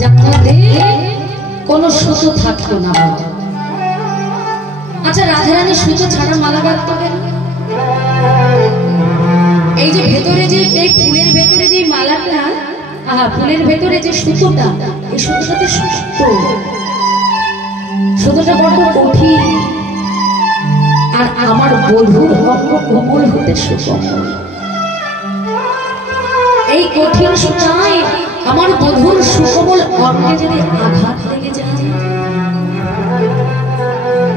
যার মধ্যে কোনো সুতো থাকতো না। আচ্ছা, রাধারানী সুতো ছাড়া মালা গাঁথতো কেন? এই যে ভেতরে যে এই ফুলের ভেতরে যে মালাটা, ফুলের ভেতরে যে সুতোটা, এই সুতোটা তো শক্ত, সুতোটা বড় কঠিন। আর আমার বধূর অঙ্গ কোমল হতে সুকোমল, এই কঠিন সুতায় আমার বধূর সুকোমল অঙ্গে যদি আঘাত লেগে যায়,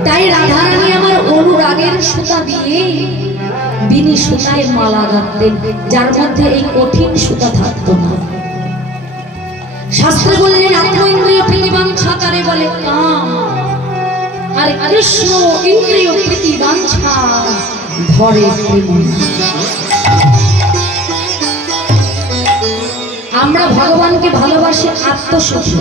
তাই রাধারানী আমার অনুরাগের সুতা দিয়ে বিনি সুতায় মালা গাঁথতেন, যার মধ্যে এই কঠিন সুতা থাকতো না। শাস্ত্রে বললেন আত্ম ইন্দ্রিয় প্রীতিবাঞ্ছা তারে বলে কাম, আর কৃষ্ণ ইন্দ্রিয় প্রীতিবাঞ্ছা ধরে প্রেম। আমরা ভগবানকে ভালোবাসি আত্মসুখী।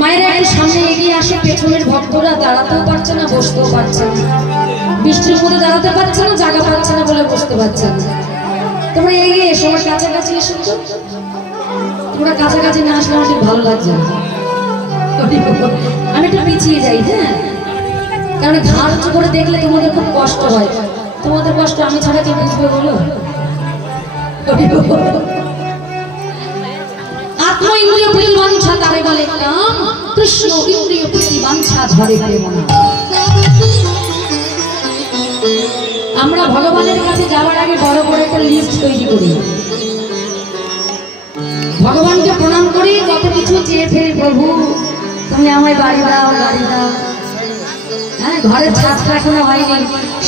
মায়েরা একটু সামনে এগিয়ে আসে, পেছনের ভক্তরা দাঁড়াতেও পারছে না, বসতেও পারছে না, বৃষ্টির মধ্যে দাঁড়াতে পারছে না, জায়গা পাচ্ছে না বলে বসতে পারছে না। তোমরা এগিয়ে এসো, আমার কাছাকাছি এসো তো। তোমরা কাছাকাছি না আসলে আমার ঠিক ভালো লাগছে না, আমি একটু পিছিয়ে যাই। হ্যাঁ, কারণ ঘাড় উঁচু করে দেখলে তোমাদের খুব কষ্ট হয়। তোমাদের কষ্ট আমি ছাড়া কে বুঝবে বলো? আত্ম ইন্দ্রিয় প্রীতিবাঞ্ছা তারে বলে কাম, কৃষ্ণ ইন্দ্রিয় প্রীতিবাঞ্ছা ধরে প্রেম। আমরা ভগবানের কাছে যাওয়ার আগে বড় বড় একটা লিস্ট তৈরি করি, ভগবানকে প্রণাম করি, কত কিছু চেয়ে ফেরি, প্রভু তুমি আমায় বাড়ি দাও, গাড়ি দাও। হ্যাঁ, ঘরের ছাদটা এখনো হয়নি,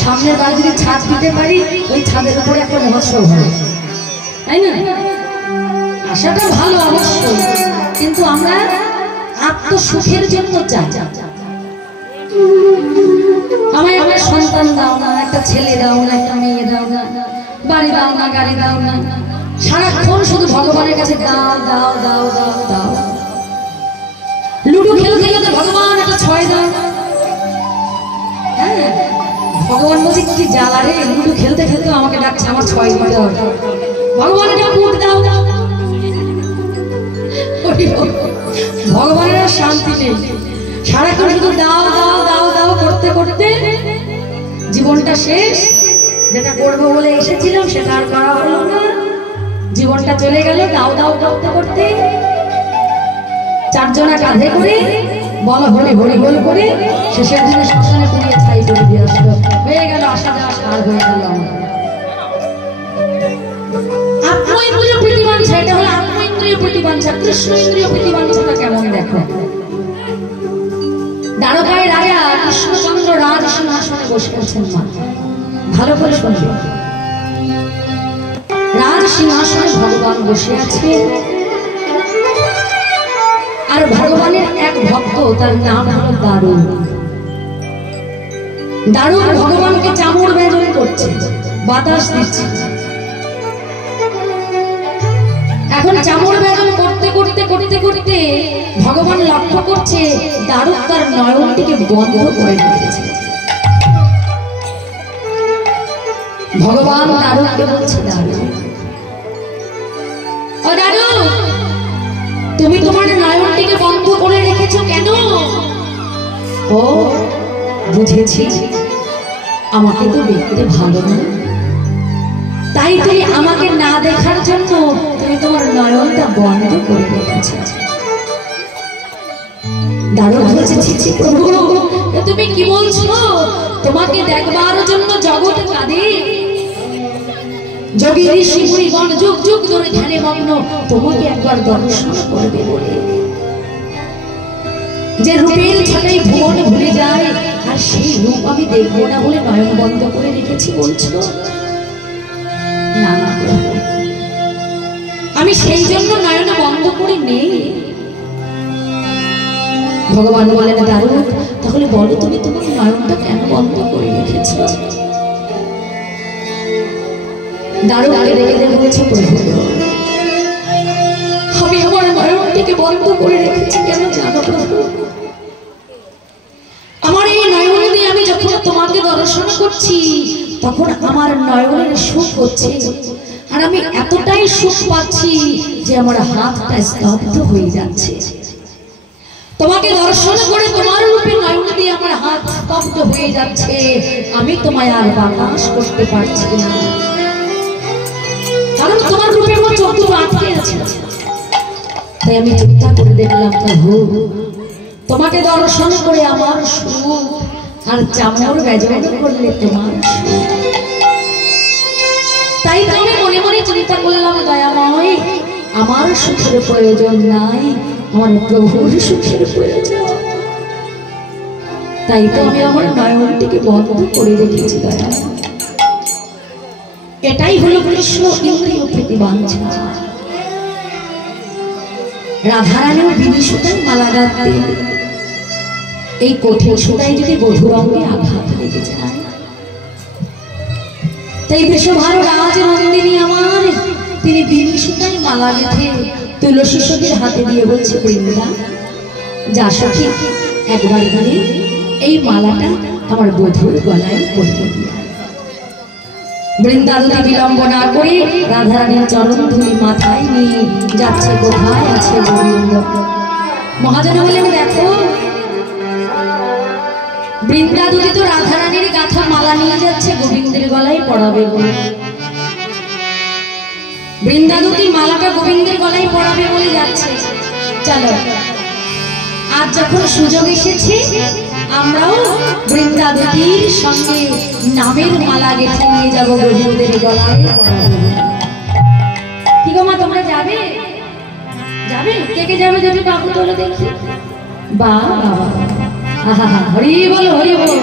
সামনের বাড়ি যদি ছাদ দিতে পারি, ওই ছাদের উপরে একটা মহোৎসব হয়, তাই না? আশাটা ভালো অবশ্যই, কিন্তু আমরা আত্মসুখের জন্য চাই। আমায় আমার সন্তান দাও না, একটা ছেলে দাও না, একটা মেয়ে দাও না, বাড়ি দাও না, গাড়ি দাও না, সারাক্ষণ শুধু ভগবানের কাছে দাও দাও দাও দাও দাও। লুডো খেলতে খেলতে ভগবান একটা ছয় দাও। হ্যাঁ, ভগবান বলছে কি জ্বালা রে, লুডো খেলতে খেলতে আমাকে ডাকছে আমার ছয় দাও। ভগবান এটা পুট দাও। ভগবানের শান্তি নেই, সারাক্ষণ শুধু দাও দাও দাও দাও করতে করতে জীবনটা শেষ। যেটা করবো বলে এসেছিলাম সেটা আর করা হলো না, জীবনটা চলে গেল দাও দাও করতে করতে। চারজনা কাঁধে করে বলা হরি হরি বল করে শেষের দিনে শ্মশানে পুড়িয়ে ছাই করে দিয়ে আসলো, হয়ে গেল আসা যাওয়া সার হয়ে গেল। আত্ম ইন্দ্রিয় প্রীতিবাঞ্ছা, এটা হলো আত্ম ইন্দ্রিয় প্রীতিবাঞ্ছা। কৃষ্ণ ইন্দ্রিয় প্রীতিবাঞ্ছাটা কেমন দেখো। দ্বারকায় রাজা কৃষ্ণচন্দ্র রাজ সিংহাসনে বসে আছেন। মা ভালো করে শুনবে, রাজ সিংহাসনে ভগবান বসে আছে, আর ভগবানের এক ভক্ত, তার নাম হলো দারুণ। দারুণ ভগবানকে চামড় বেজন করছে, বাতাস দিচ্ছে। এখন চামড় বেজন করতে করতে করতে করতে ভগবান লক্ষ্য করছে দারুণ তার নয়নটিকে বন্ধ করে রেখেছে। ভগবান দারুণকে বলছে, দারুণ ও দারুণ, তুমি তোমার নয়নটিকে বন্ধ করে রেখেছো কেন? ও বুঝেছি, আমাকে তো দেখতে ভালো না, তাই তুমি আমাকে না দেখার জন্য তুমি তোমার নয়নটা বন্ধ করে রেখেছো। দারুণ বলছে, ছি প্রভু, তুমি কি বলছো? তোমাকে দেখবার জন্য জগৎ কাঁদে, যোগী ঋষি মুনিগণ যুগ যুগ ধরে ধ্যানে মগ্ন, তোমাকে একবার দর্শন করবে বলে। যে রূপের ছটাই ভুবন ভুলে যায়, আর সেই রূপ আমি দেখবো না বলে নয়ন বন্ধ করে রেখেছি বলছো? না না, আমি সেই জন্য নয়ন বন্ধ করে নেই। ভগবান বলেন, দারুণ তাহলে বলো তুমি তোমার নয়নটা কেন বন্ধ করে রেখেছো? দারুণ রেখে বলেছে, প্রভু আমি আমার নয়নটিকে বন্ধ করে রেখেছি কেন জানো প্রভু? আমার এই নয়ন দিয়ে আমি যখন তোমাকে দর্শন করছি তখন আমার নয়নের সুখ হচ্ছে, আর আমি এতটাই সুখ পাচ্ছি যে আমার হাতটা স্তব্ধ হয়ে যাচ্ছে। তোমাকে দর্শন করে তোমার রূপে নয়ন দিয়ে আমার হাত স্তব্ধ হয়ে যাচ্ছে, আমি তোমায় আর বাতাস করতে পারছি না, কারণ তোমার রূপে আমার চোখ দুটো আটকে আছে। তাই আমি চিন্তা করে দেখলাম, প্রভু তোমাকে দর্শন করে আমার সুখ আর চামর ব্যজন করলে তোমার সুখ। তাই আমি মনে মনে চিন্তা করলাম, দয়াময় আমার সুখের প্রয়োজন নাই, আমার প্রভুর সুখের প্রয়োজন। তাই তো আমি আমার নয়নটিকে বন্ধ করে রেখেছি দয়াময়। এটাই হলো কৃষ্ণ ইন্দ্রিয় প্রতিবাঞ্ছা। রাধারানীর বিনি সুতায় মালা গাঁথতে এই কঠিন সুতায় যদি বধুর অঙ্গে আঘাত লেগে যায়, তাই বিশ্বভার রাজ নন্দিনী আমার তিনি বিনি সুতায় মালা গেঁথে তুলসী সখীর হাতে দিয়ে বলছে, বৃন্দা যা সখী একবার করে এই মালাটা আমার বধুর গলায় পরিয়ে দিয়ে। বৃন্দা যদি বিলম্ব না করে রাধারানীর চরণ ধুলি মাথায় নিয়ে যাচ্ছে, কোথায় আছে গোবিন্দ। মহাজন বললেন, দেখো বৃন্দা যদি তো রাধারানীর গাঁথা মালা নিয়ে যাচ্ছে গোবিন্দের গলায় পড়াবে বলে। বৃন্দা দুটি মালাটা গোবিন্দের গলায় পড়াবে বলে যাচ্ছে। চলো আজ যখন সুযোগ এসেছে আমরাও বৃন্দা দুটির সঙ্গে নামের মালা গেঁথে নিয়ে যাব গোবিন্দের গলায় পড়াবো। কি গো মা, তোমরা যাবে? যাবে? কে কে যাবে? যাবে কাকু তোলো দেখি। বা বাবা, হরি বল হরি বল।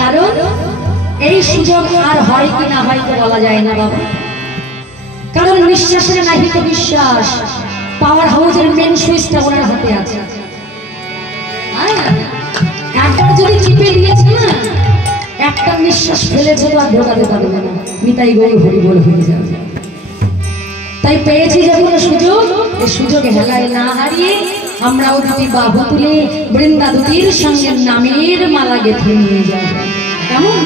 কারণ এই সুযোগ আর হয় কি না হয় তো বলা যায় না বাবা, কারণ বিশ্বাসের নাহি তো বিশ্বাস। পাওয়ার হাউসের মেন সুইচটা ওনার হাতে আছে। একবার যদি চিপে দিয়েছে না, একটা নিঃশ্বাস ফেলেছে তো আর ঢোকাতে পারবে না, নিতাই গৌর হরি বল হয়ে যাবে। তাই পেয়েছি যখন সুযোগ, এই সুযোগ হেলায় না হারিয়ে আমরাও দুটি বাহু তুলে বৃন্দা দুটির সঙ্গে নামের মালা গেঁথে নিয়ে যাব। কেমন?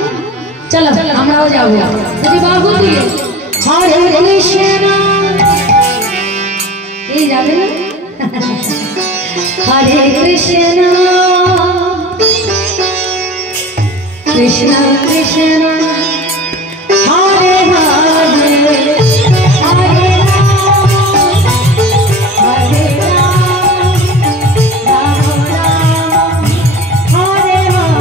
চলো আমরাও যাবো দুটি বাহু তুলে। হরে কৃষ্ণ, এই যাবে না? হরে কৃষ্ণ কৃষ্ণ কৃষ্ণ হরে হরে, হরে হরে রাম, রাম রাম হরে হরে, হরে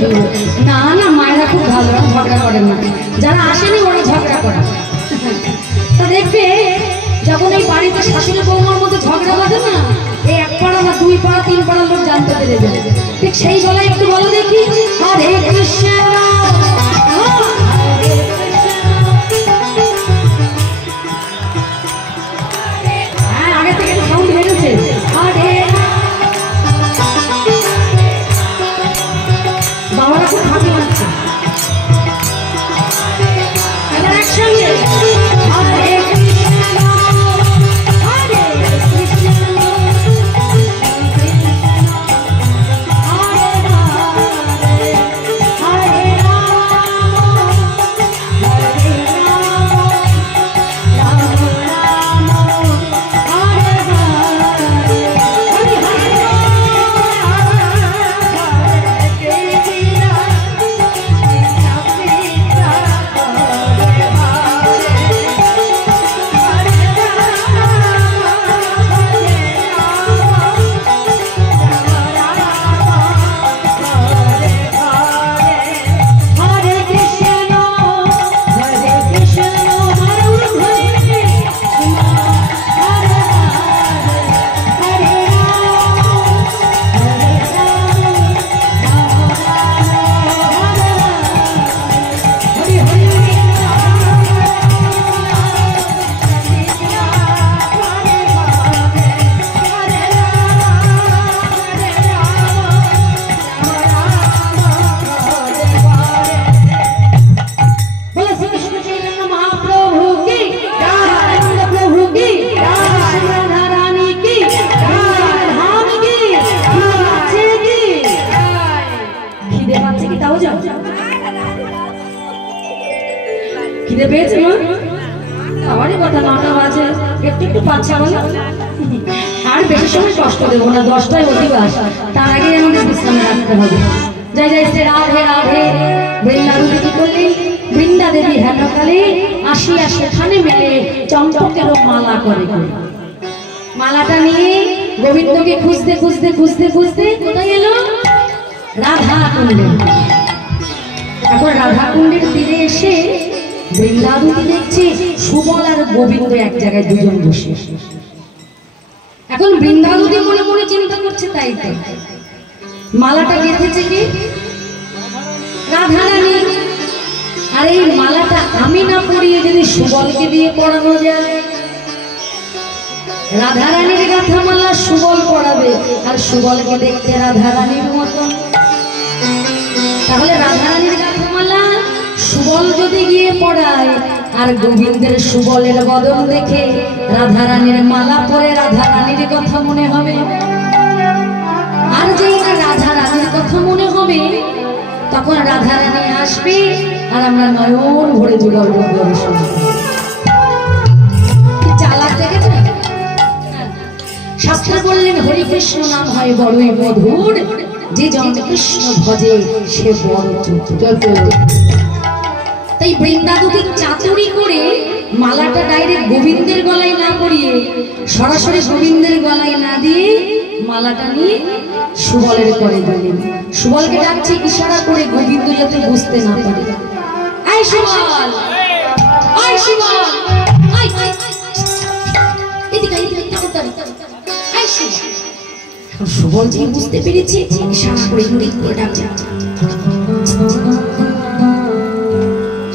হরে না না, মায়েরা খুব ভালো, ঝগড়া করেন না। যারা আসেনি ওরা ঝগড়া করে। তা দেখবে যখন এই বাড়িতে শাশুড়ি বৌমার মধ্যে ঝগড়া বাঁধে না, এই এক পাড়া না দুই পাড়া তিন পাড়ার লোক জানতে পেরে যায়। ঠিক সেই গলায় একটু বলো দেখি, হরে কৃষ্ণ। হয়েছে মা? আমারই কথা 9টা বাজে, একটু একটু পাচ্ছা বলো। আর বেশি সময় কষ্ট দেবো না, 10টায় অধিবাস, তার আগে আমাদের বিশ্রামে রাখতে হবে। যাই যাই সে রাধে রাধে। বৃন্দাবতী কি করলেন? বৃন্দা দেবী হেনকালে আসিয়া সেখানে মেলে চম্পকেরও মালা করে। মালাটা নিয়ে গোবিন্দকে খুঁজতে খুঁজতে খুঁজতে খুঁজতে কোথায় এলো? রাধা কুণ্ডে। এখন রাধা কুণ্ডের তীরে এসে বৃন্দাবতী দেখছে সুবল আর গোবিন্দ এক জায়গায় দুজন বসে। এখন বৃন্দাবতী মনে মনে চিন্তা করছে, তাই তাই মালাটা গেঁথেছে কি? রাধা রানী। আর এই মালাটা আমি না পরিয়ে যদি সুবলকে দিয়ে পড়ানো যায়, রাধা রানীর গাঁথা মালা সুবল পড়াবে, আর সুবলকে দেখতে রাধা রানীর মতো। তাহলে রাধা রানীর গাঁথা মালা সুবল যদি গিয়ে পড়ায়, আর গোবিন্দের সুবলের বদন দেখে রাধা রানীর মালা পরে রাধা রানীর কথা মনে হবে। আর যেই না রাধা রানীর কথা মনে হবে, তখন রাধা রানী আসবে, আর আমরা নয়ন ভরে যুগল দর্শন। চালাক দেখেছে? শাস্ত্রে বললেন হরি কৃষ্ণ নাম হয় বড়ই মধুর, যে জন কৃষ্ণ ভজে সে বড় চতুর। তাই বৃন্দাবতী চাতুরি করে মালাটা ডাইরেক্ট গোবিন্দের গলায় না পরিয়ে, সরাসরি গোবিন্দের গলায় না দিয়ে মালাটা নিয়ে সুবলের করে দিলেন। সুবলকে ডাকছে ইশারা করে, গোবিন্দ যাতে বুঝতে না পারে। আয় সুবল, আয় সুবল, আয় আয় এদিকে এদিকে তাড়াতাড়ি আয় সুবল। সুবল যে বুঝতে পেরেছে, ইশারা করে ইঙ্গিত করে ডাকছে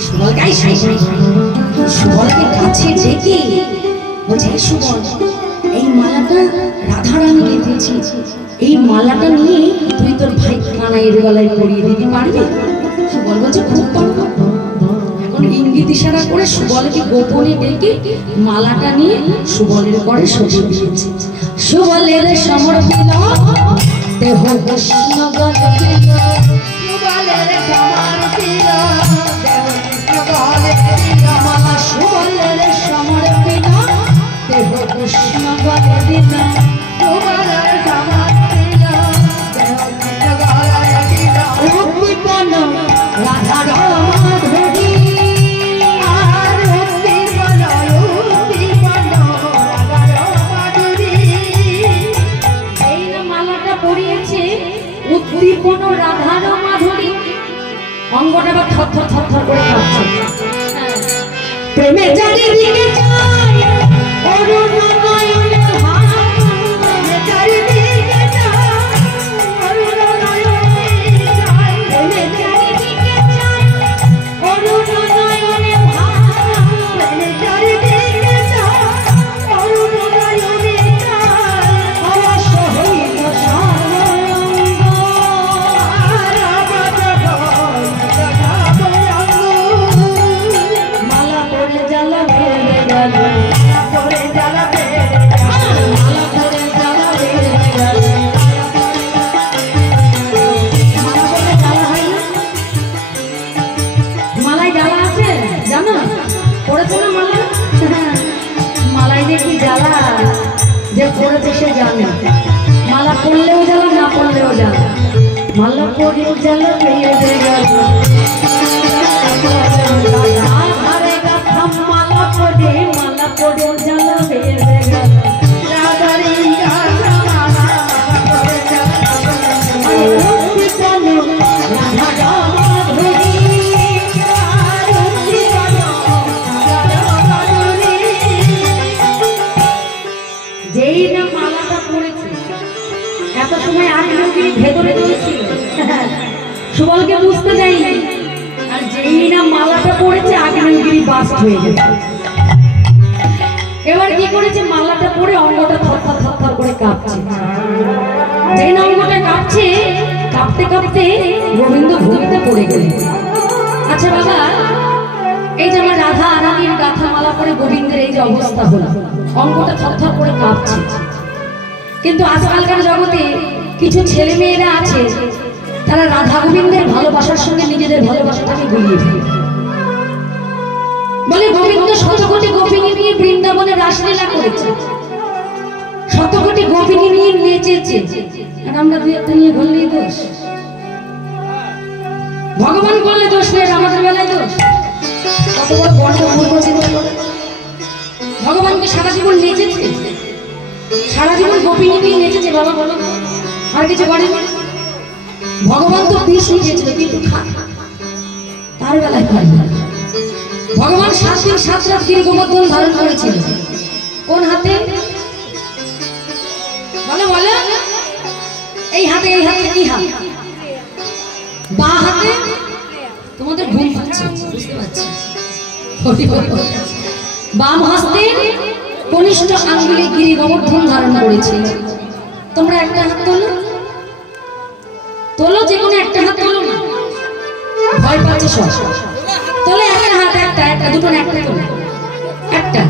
সুবল। গাই সাই সাই সুবলকে কাছে ডেকে বলছে, সুবল এই মালাটা রাধা রানী গেঁথেছি, এই মালাটা নিয়ে তুই তোর ভাই কানাইয়ের গলায় পরিয়ে দিতে পারবি? সুবল বলছে খুব পারবো। এখন ইঙ্গিত ইশারা করে সুবলকে গোপনে ডেকে মালাটা নিয়ে সুবলের করে সরিয়ে দিয়েছে। সুবলের সমর্পিত দেহ কৃষ্ণ গলে, সুবলের সমর্পিত দেহ কৃষ্ণ গলে, মালা সুবলের সমর্পিত দেহ কৃষ্ণ গলে দিল, সুবলের সমর্পিত দেহ কৃষ্ণ গলে দিল। রূপীপন রাধার মাধুরী, আর রূপীপন রাধার মাধুরী। এই না মালাটা পরিয়েছে উদ্দীপন রাধার মাধুরী। অঙ্গটা বা থর থর থর থর করে কাঁপছে। প্রেমে চারিদিকে যায় অরুণ নয়নে ভাব, প্রেমে চারিদিকে যায় অরুণ নয়নে যায়, প্রেমে চারিদিকে যায় অরুণ নয়নে ভাব, প্রেমে চারিদিকে যায় অরুণ নয়নে যায়। অবশ্য হইল সারঙ্গ, মালা পড়ে জ্বালা বেড়ে গেল, পড়ে জ্বালা বেড়ে গেল, মালা পড়ে জ্বালা বেড়ে গেল। মালা পড়ে জ্বালা হয় না? মালায় জ্বালা আছে জানো? পড়েছে না মালা? মালায় যে কি জ্বালা, যে পড়েছে সে জানে। মালা পড়লেও জ্বালা, না পড়লেও জ্বালা। মালা পড়ে জ্বালা বেড়ে গেল, মালা পড়ে জ্বালা বেড়ে গেল, রাধারি রাধা মালা পড়ে জ্বালা রাধা মাধুরী, যেই না মালাটা পড়েছে, এত সময় আগ্নেয়গিরি ভেতরে ছিল, সুবলকে বুঝতে যায়নি। আর যেই না মালাটা পড়েছে, আগ্নেয়গিরি বাস্ট হয়ে গেছে। এবার কি করেছে, মালাটা পরে অঙ্গটা থরথর থরথর করে কাঁপছে। যেই না অঙ্গটা কাঁপছে, কাঁপতে কাঁপতে গোবিন্দ ভূমিতে পড়ে গেলেন। আচ্ছা বাবা, এই যে আমার রাধা রানীর গাঁথা মালা পরে গোবিন্দের এই যে অবস্থা হলো, অঙ্গটা থরথর করে কাঁপছে, কিন্তু আজকালকার জগতে কিছু ছেলে মেয়েরা আছে, তারা রাধা গোবিন্দের ভালোবাসার সঙ্গে নিজেদের ভালোবাসাটাকে গুলিয়ে ফেলে। বলে গোবিন্দ শতকোটি গোপিনী নিয়ে বৃন্দাবনে রাসলীলা করেছে, শতকোটি গোপিনী নিয়ে নেচেছে, আর আমরা দুই একটা নিয়ে বললেই দোষ। ভগবান করলে দোষ নেই, আমাদের বেলায় দোষ। কত বড় গর্ব চিন্তা করে। ভগবানকে সারা জীবন নেচেছে, সারা জীবন গোপিনী নিয়ে নেচেছে। বাবা বলো আর কিছু করে? ভগবান তো বিষ নিয়েছিল কিন্তু তার বেলায় পাই না। ভগবান 7 দিন 7 রাত গিরি গোবর্ধন ধারণ করেছিল। কোন হাতে? বলে বলে এই হাতে। এই হাতে কি হাত? বাঁ হাতে। তোমাদের ভুল হচ্ছে, বুঝতে পারছি। বাম হস্তে কনিষ্ঠ আঙ্গুলে গিরি গোবর্ধন ধারণ করেছিল। তোমরা একটা হাত তোলো, তোলো, যে কোনো একটা হাত তোলো না, ভয় পাচ্ছে সব। তোলে একটা হাত, একটা দুটো না, একটা তোলো, একটা।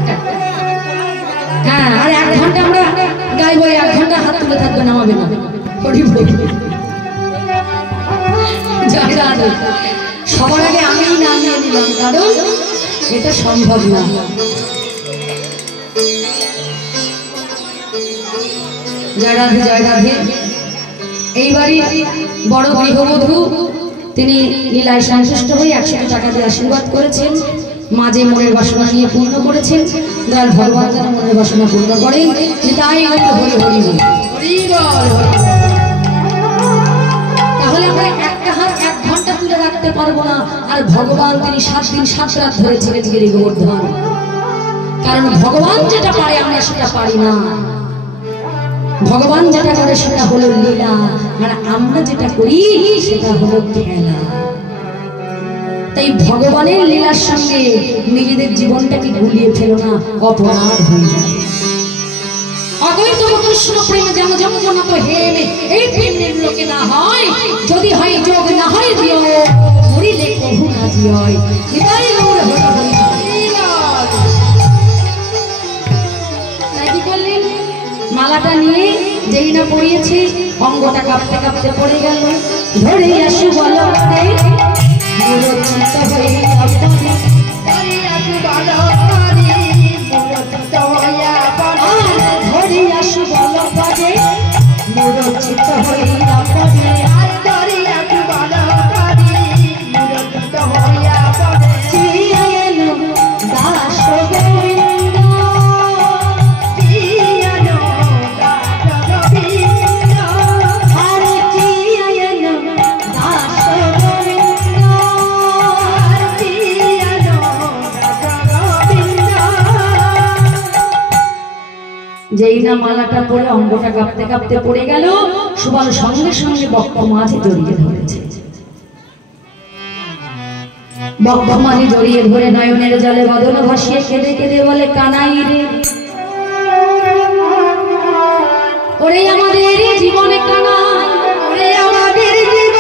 হ্যাঁ, আর 1 ঘন্টা আমরা গাইবো, 1 ঘন্টা হাত তুলে থাকবে, নামাবে না। সবার আগে আমি নামিয়ে দিলাম, কারণ এটা সম্ভব না। জয় রাধে, জয় রাধে। এইবারই বড় গৃহবধূ তিনি লীলায় সন্তুষ্ট হয়ে 100 টাকা দিয়ে আশীর্বাদ করেছেন। মাঝে মনের বাসনা নিয়ে পূর্ণ করেছেন। দয়াল ভগবান যেন মনের বাসনা পূর্ণ করেন। তাই হরি হরি হরি বল। তাহলে আমরা একটা হাত 1 ঘন্টা তুলে রাখতে পারবো না, আর ভগবান তিনি 7 দিন 7 রাত ধরেছিলেন গিরি গোবর্ধন। কারণ ভগবান যেটা পারে আমরা সেটা পারি না। ভগবান যেটা করে সেটা হলো লীলা, আর আমরা যেটা করি সেটা হলো খেলা। তাই ভগবানের লীলার সঙ্গে নিজেদের জীবনটাকে গুলিয়ে ফেলো না, অপরাধ হয়ে যাবে। অদ্বৈত কৃষ্ণ প্রেম যেন যমুনা তো হেমে, এই প্রেমের লোকে না হয়, যদি হয় যোগ না হয় দিও, মরিলে কভু না জিয়। নিতাই গৌর হরি হরি। তাই কি করলেন? মালাটা নিয়ে যেই না পড়িয়েছে, অঙ্গটা কাঁপতে কাঁপতে পড়ে গেল। ধরে আসু বলো রে মুরচিত হয়ে আপনি, ধরে আসু বলো রে মুরচিত হয়ে আপনি, ধরে আসু বলো রে মুরচিত হয়ে আপনি, ধরে আসু বলো রে মুরচিত হয়ে আপনি। চিয়ানো দাস গোবিন্দ, চিয়ানো দাস গোবিন্দ, হরে চিয়ানো দাস গোবিন্দ, হরে চিয়ানো দাস গোবিন্দ। যেই না মালাটা পরে অঙ্গটা কাঁপতে কাঁপতে পড়ে গেল, সুবল সঙ্গে সঙ্গে বক্ষ মাঝে জড়িয়ে ধরেছে। বক্ষ মাঝে জড়িয়ে ধরে নয়নের জলে বদন ভাসিয়ে কেঁদে কেঁদে বলে, কানাই রে, ওরে আমাদের জীবনে কানাই, ওরে আমাদের জীবনে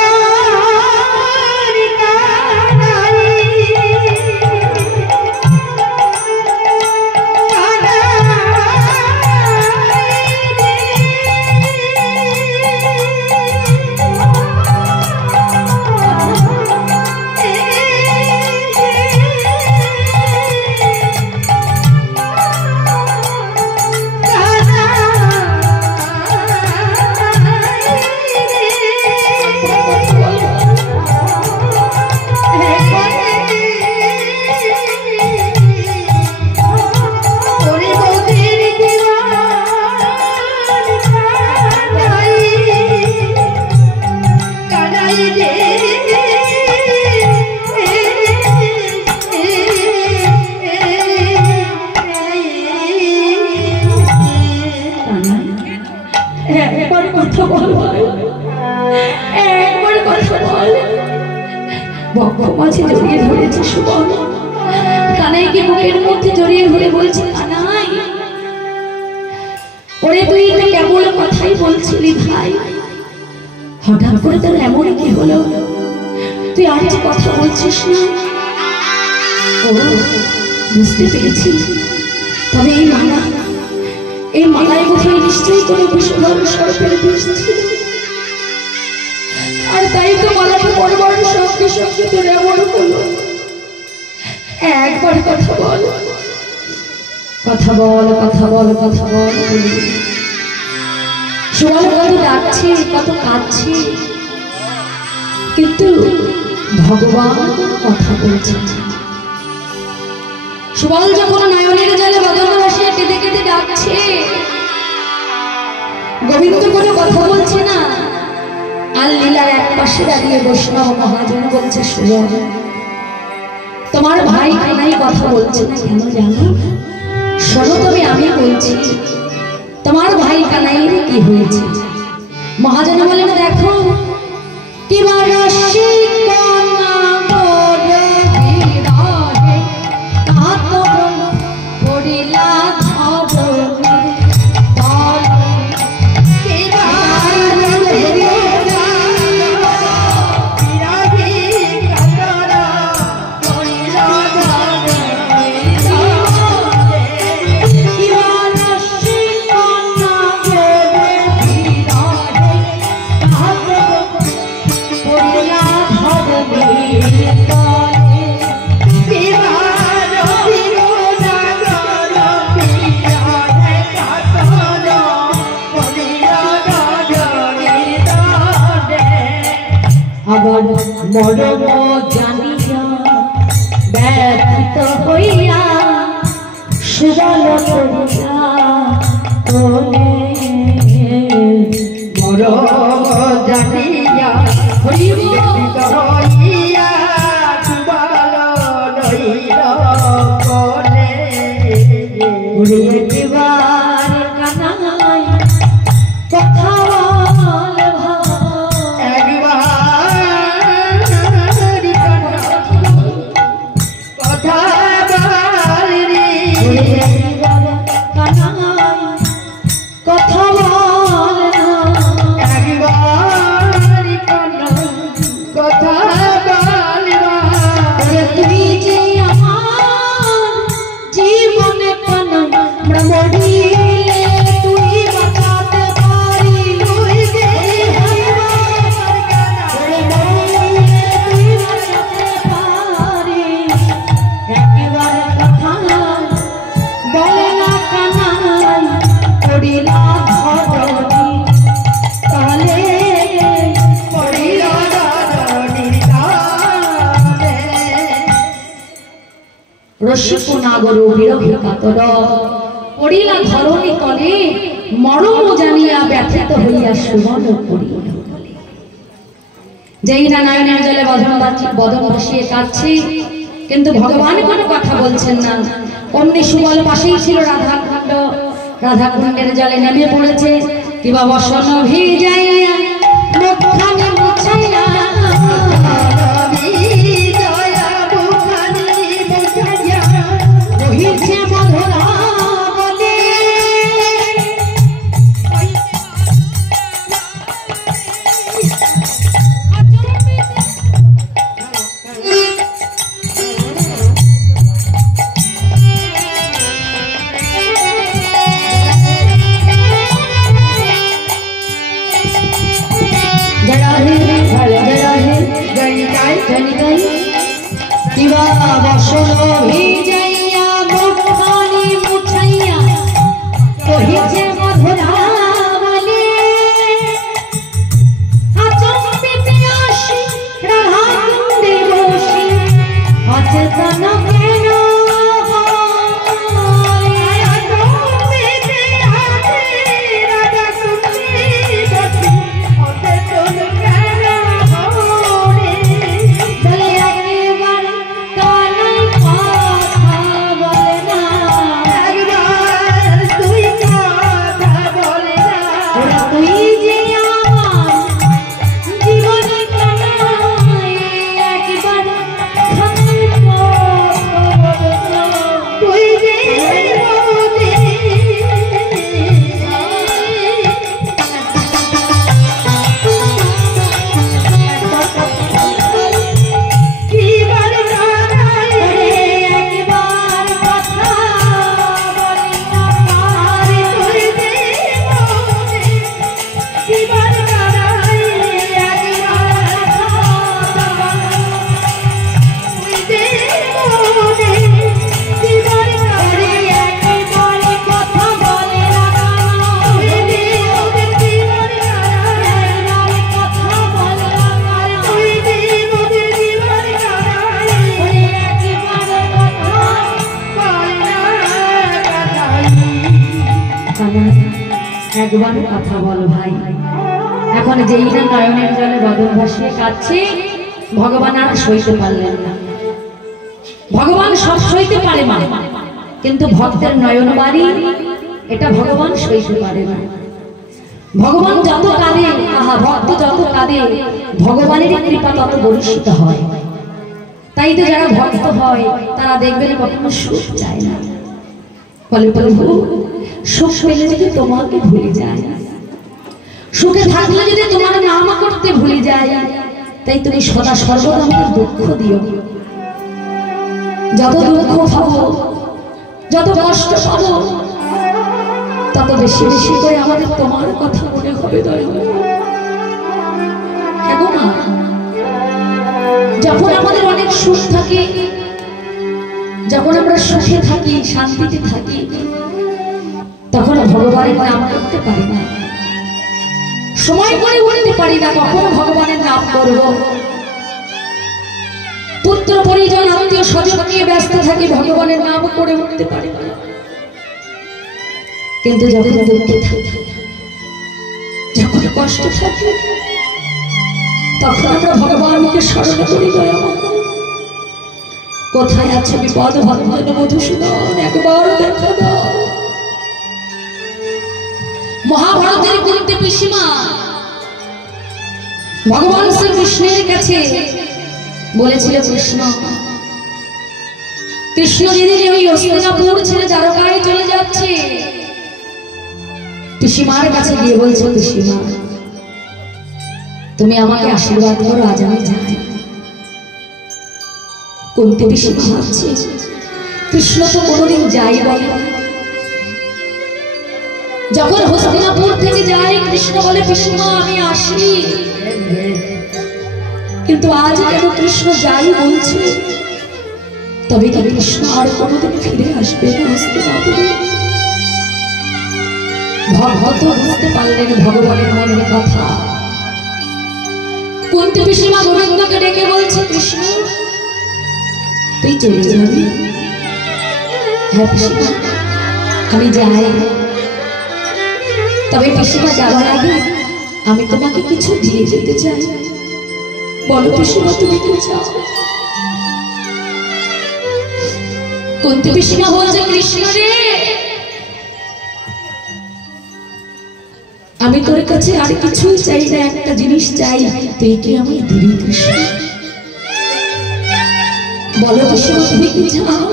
কানাই, মাঝে জড়িয়ে ধরেছে সুবল। কানাইকে বুকের মধ্যে জড়িয়ে ধরে বলছে, কানাই, ওরে তুই তো কেবল কথাই বলছিলি ভাই, হঠাৎ করে তোর এমন কি হলো? তুই আর যে কথা বলছিস না। ও বুঝতে পেরেছি, তবে এই মালায় বোধহয় নিশ্চয়ই কোনো বিষধর সর্পের বিষ ছিল, আর তাই তো মালাটা পরবার সঙ্গে সঙ্গে তোর এমন হলো। একবার কথা বল, কথা বল, কথা বল, কথা বল। সুবল কত ডাকছি, কত কাঁদছি, কিন্তু ভগবান কথা বলছে। সুবল যখন নয়নের জলে বদন ভাসিয়ে কেঁদে কেঁদে ডাকছে, গোবিন্দ কোনো কথা বলছে না। আর লীলার এক পাশে দাঁড়িয়ে বৈষ্ণব মহাজন বলছে, সুবল তোমার ভাই কানাই কথা বলছে না কেন জানো? শোনো তবে আমি বলছি, তোমার ভাই কানাইয়ের কি হয়েছে? মহাজন বলেন, দেখো কিবার মরম জানিয়া ব্যথিত হইয়া সুবল করিয়া তোলে, মরম জানিয়া ব্যথিত হইয়া সুবল লইল কোলে। একবার কানাই কথা বল, রসিক নাগর বিরহে কাতর পড়িলা ধরণী তলে, মরম জানিয়া ব্যথিত হইয়া সুবল পড়িল। যেই না নয়নের জলে বদন ভাসিয়ে কাঁদছি, কিন্তু ভগবান কোনো কথা বলছেন না। অমনি সুবল পাশেই ছিল রাধাকুণ্ড, রাধাকুণ্ডের জলে নেমে পড়েছে। কিবা বসন ভিজাইয়া মুখখানি মুছাইয়া, জয় একবার কথা বল ভাই। এখন যেই না নয়নের জলে বদন ভাসিয়ে কাঁদছে, ভগবান আর সইতে পারলেন না। ভগবান সব সইতে পারে মা, কিন্তু ভক্তের নয়ন বাড়ি এটা ভগবান সইতে পারে না। ভগবান যত কাঁদে, ভক্ত যত কাঁদে, ভগবানের কৃপা তত বর্ষিত হয়। তাই তো যারা ভক্ত হয় তারা দেখবেন কখনো সুখ চায় না, বলে প্রভু সুখ পেলে যদি তোমাকে ভুলে যায়, সুখে থাকলে যদি তোমার নাম করতে ভুলে যায়, তাই তুমি সদা সর্বদা আমাকে দুঃখ দিও। যত দুঃখ পাবো, যত কষ্ট পাবো, তত বেশি বেশি করে আমাদের তোমার কথা মনে হবে। যখন আমাদের অনেক সুখ থাকে, যখন আমরা সুখে থাকি, শান্তিতে থাকি, তখন ভগবানের নাম করতে পারি না, সময় করে উঠতে পারি না কখনো ভগবানের নাম করব। পুত্র পরিজন আত্মীয় স্বজন নিয়ে ব্যস্ত থাকি, ভগবানের নাম করে উঠতে পারি না। কিন্তু যখন দুঃখে থাকি, যখন কষ্ট থাকে, তখন আমরা ভগবানকে স্মরণ করি। কোথায় আছে বিপদ ভঞ্জন মধুসূদন, একবার দেখা দাও। মহাভারতের কুন্তি পিসিমা ভগবান শ্রীকৃষ্ণের কাছে বলেছিল, কৃষ্ণ কৃষ্ণ যেদিন ওই হস্তিনাপুর ছেড়ে দ্বারকায় চলে যাচ্ছে, পিসিমার কাছে গিয়ে বলছে, পিসিমা তুমি আমাকে আশীর্বাদ করো, আজ আমি যাই। কুন্তি পিসিমা ভাবছে, কৃষ্ণ তো কোনোদিন যাই বলে। যখন হস্তিনাপুর থেকে যাই, কৃষ্ণ বলে, পিসিমা আমি আসি। কিন্তু আজ কেন কৃষ্ণ যাই বলছে? তবে কি কৃষ্ণ আর কোনোদিন ফিরে আসবে না হস্তিনাপুরে? ভক্ত বুঝতে পারলেন ভগবানের মনের কথা। কুন্তি পিসিমা গোবিন্দকে ডেকে বলছে, কৃষ্ণ তুই চলে যাবি? হ্যাঁ পিসিমা আমি যাই, তবে পিসিমা যাওয়ার আগে আমি তোমাকে কিছু দিয়ে যেতে চাই। বলো পিসিমা তুমি কি চাও? কুন্তি পিসিমা বলছে, কৃষ্ণ রে আমি তোর কাছে আর কিছুই চাই না, একটা জিনিস চাই, তুই কি আমায় দিবি কৃষ্ণ? বলো পিসিমা তুমি কি চাও?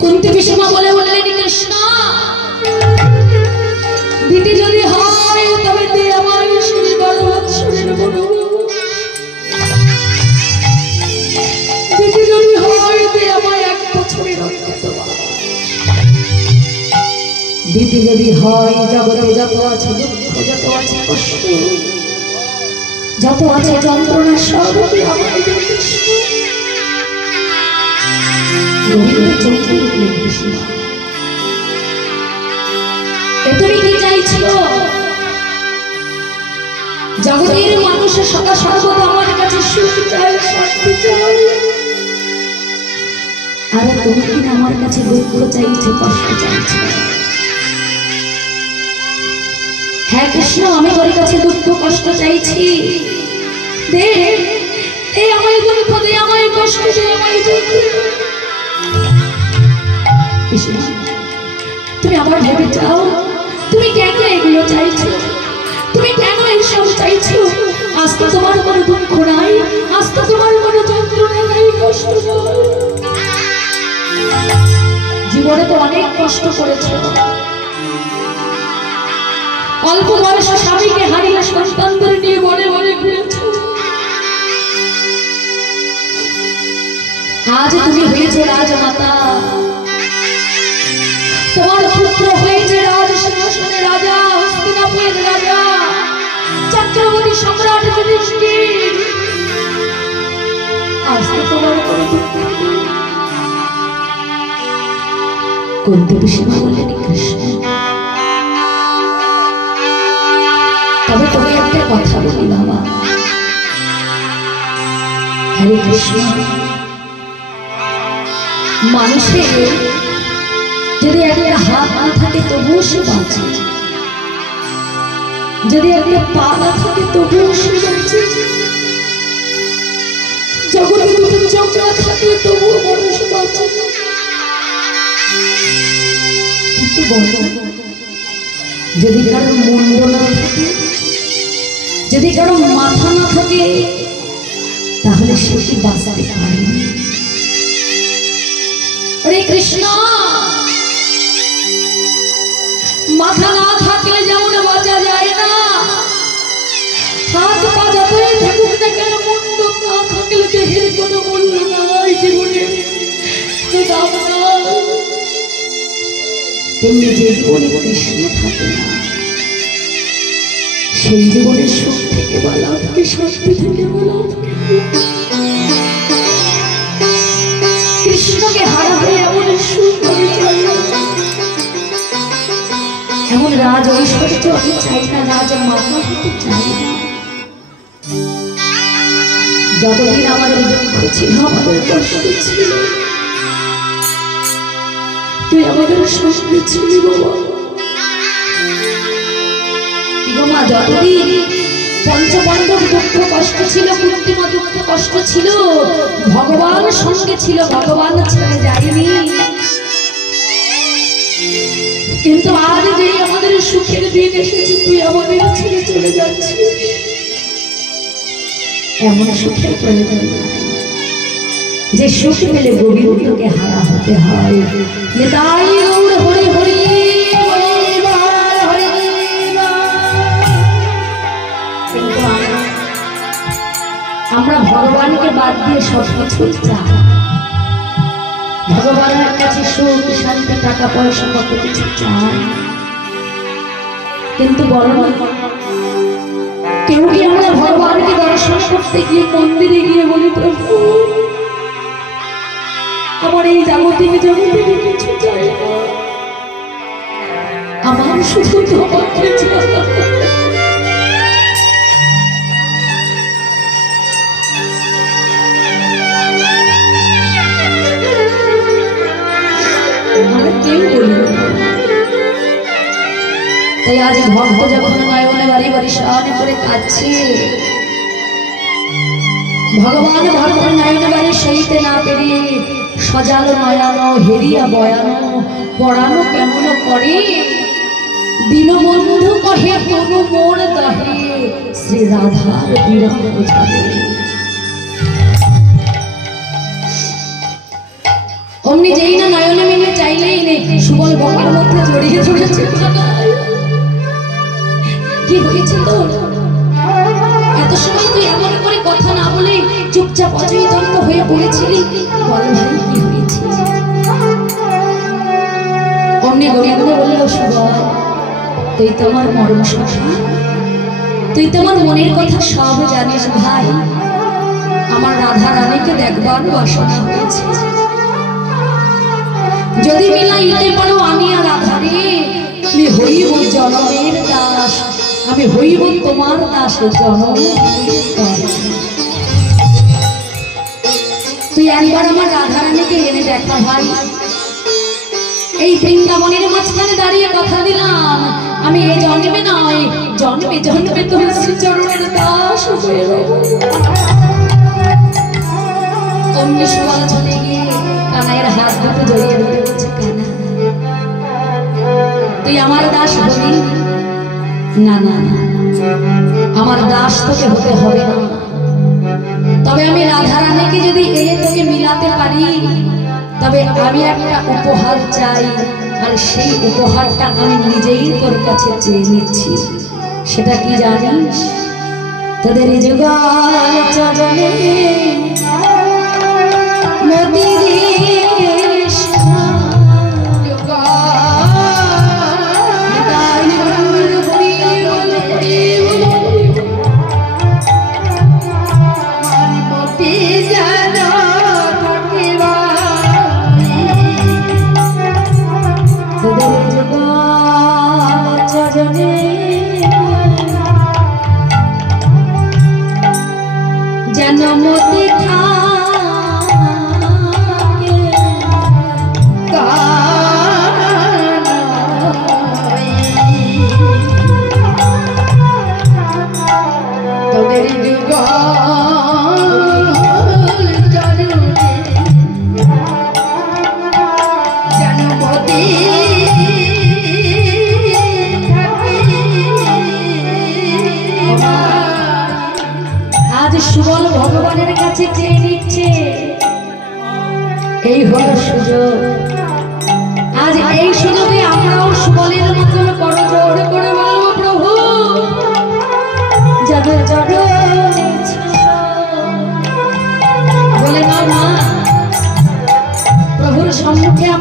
কুন্তি পিসিমা বললেন, কৃষ্ণ দিদি যদি হয় তবে দে আমার সেই 12 বৎসরের বনু, দিদি যদি হয় দে আমার 1 বছরের অজ্ঞাতবাস, দিদি যদি হয় জগতে যত আছে দুঃখ, যত আছে কষ্ট, যত আছে যন্ত্রণা, সব আমায় দে কৃষ্ণ। গোবিন্দ চমকে উঠলেন, কৃষ্ণ তুমি কি চাইছো? জগতের মানুষের সদা সর্বদা আমার কাছে সুখ চাই, শান্তি চাই, আর তুমি কি আমার কাছে দুঃখ চাইছো, কষ্ট চাইছো? হ্যাঁ কৃষ্ণ আমি তোর কাছে দুঃখ কষ্ট চাইছি, দে এই আমায় দুঃখ দে, আমায় কষ্ট দে, আমায় দুঃখ। কৃষ্ণ তুমি আমার ভেবে চাও, তুমি কেন এগুলো চাইছো? তুমি কেন এইসব চাইছো? আজ তো তোমার কোনো দুঃখ নাই, আজ তো তোমার কোনো যন্ত্রণা নাই, কষ্ট নাই। জীবনে তো অনেক কষ্ট করেছো, অল্প বয়সে স্বামীকে হারিয়ে সন্তানদের নিয়ে বনে বনে ঘুরেছো। আজ তুমি হয়েছো রাজমাতা, তোমার পুত্র হয়েছে রাজ সিংহাসনের রাজা, হস্তিনাপুরের রাজা, চক্রবর্তী সম্রাট যুধিষ্ঠির। আজ তো তোমার কোনো দুঃখ নেই। কুন্তি পিসিমা বললেন, কৃষ্ণ তবে তোকে একটা কথা বলি বাবা। হরে কৃষ্ণ, মানুষের যদি একটা হাত না থাকে তবুও সে বাঁচে, যদি একটা পা না থাকে তবুও সে বাঁচে, জগতে দুটো চোখ না থাকলে তবুও মানুষ বাঁচে। কিন্তু বলো, যদি কারো মুন্ড না থাকে, যদি কারো মাথা না থাকে, তাহলে সে কি বাঁচতে পারে? হরে কৃষ্ণ, মাথা না থাকলে যেমন বাঁচা যায় না, হাত পা যতই থাকুক না কেন, মুন্ড না থাকলে দেহের কোনো মূল্য নাই, জীবনে দাম নাই। তেমনি যে জীবনে কৃষ্ণ থাকে না, সেই জীবনের সুখ থেকে বা লাভকে, শান্তি থেকে বা লাভকে, কৃষ্ণকে হারাবে এমন সুখ আমি চাই না, এমন রাজ ঐশ্বর্য আমি চাই না, রাজ মাতা হতে চাই না। যতদিন আমাদের দুঃখ ছিল, আমাদের কষ্ট ছিল, তুই আমাদের সঙ্গে ছিলি বাবা। কি গো মা, যতদিন পঞ্চপাণ্ডব দুঃখ কষ্ট ছিল, কুন্তিমা দুঃখ কষ্ট ছিল, ভগবান সঙ্গে ছিল, ভগবান ছেড়ে যায়নি। কিন্তু আজ যে আমাদের সুখের দিন এসেছে, তুই আমাদের ছেড়ে চলে যাচ্ছিস, এমন সুখের প্রয়োজন নাই যে সুখ পেলে গোবিন্দকে হারা হতে হয়। নিতাই গৌর হরি হরি আমরা ভগবানকে বাদ দিয়ে সব কিছুই চাই, ভগবানের কাছে সুখ শান্তি টাকা পয়সা কত কিছু চাই। কিন্তু বড় কেউ কি আমরা ভগবানকে দর্শন করতে গিয়ে মন্দিরে গিয়ে বলি, প্রভু আমার এই জাগতিক জগতে কিছু চাই না, আমার শুধু তোমাকে চাই। তাই আজ ভক্ত যখন নয়নে বাড়ি বাড়ি সামনে করে কাঁদছে, ভগবান ভক্তের নয়নে বাড়ি সইতে না পেরিয়ে সজালো নয়ানো হেরিয়া বয়ানো পড়ানো কেমন করে, দীনবন্ধু কহে তনু মোর দহে, শ্রী রাধার বিরহ বোঝাবে। অমনি যেই না নয়নে মিলে চাইলেই নেই, সুবল বকের মধ্যে জড়িয়ে জড়িয়েছে। কি হয়েছে তোর? এত সময় তুই এমন করে কথা না বলে চুপচাপ অচেতন হয়ে পড়েছিলি, বল ভাই কি হয়েছে? অমনি গোবিন্দ বলল, সুবল তুই তো আমার মরণ সখা, তুই তো আমার মনের কথা সব জানিস ভাই, আমার রাধা রানীকে দেখবার বাসনা হয়েছে, যদি মিলাইতে পারো আমি আর রাধারে, আমি হইব জনমের দাস, আমি হইব তোমার দাস জনম। তুই একবার আমার রাধা রানীকে এনে দেখা ভাই, এই বৃন্দাবনের মাঝখানে দাঁড়িয়ে কথা দিলাম, আমি এই জন্মে নয় জন্মে জন্মে তোমার শ্রীচরণের দাস হয়ে রব। অমনি সুবল চলে গিয়ে কানাইয়ের হাত দুটো জড়িয়ে ধরে বলছে, কানা তুই আমার দাস হবি না? না না, আমার দাস তোকে হতে হবে না, তবে আমি রাধা রানীকে যদি এনে তোকে মিলাতে পারি, তবে আমি একটা উপহার চাই, আর সেই উপহারটা আমি নিজেই তোর কাছে চেয়ে নিচ্ছি। সেটা কি জানিস? তোদের যুগল চরণে মতি যেন মতি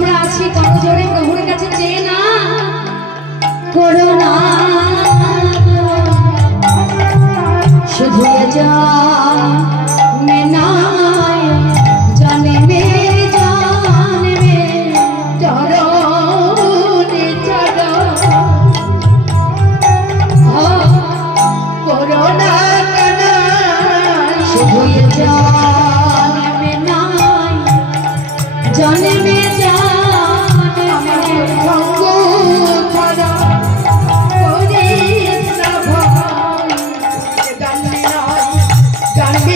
আমরা আছি কত জোরে প্রভুর কাছে চেয়ে না করোনা শুধু যা